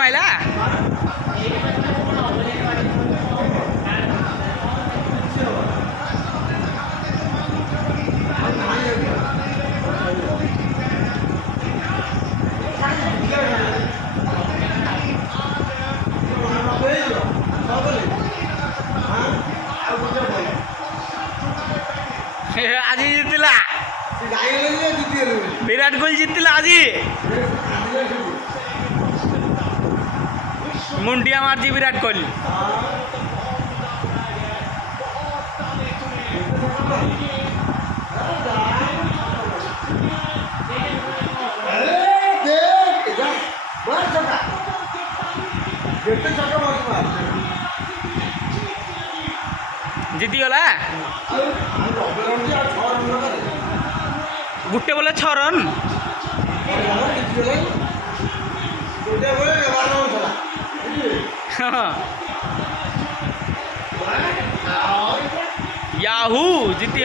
মাইলা আজি জিতিলা বিরাট কোহলি জিতিলা আজি মুন্ডিয়া মারছি বিরাট কোহলি ଜିତିଗଲା ଗୋଟେ ବୋଲେ 6 ରନ୍ याहू जीती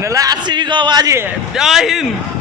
नला आरसीबी का आवाज है जय हिंद।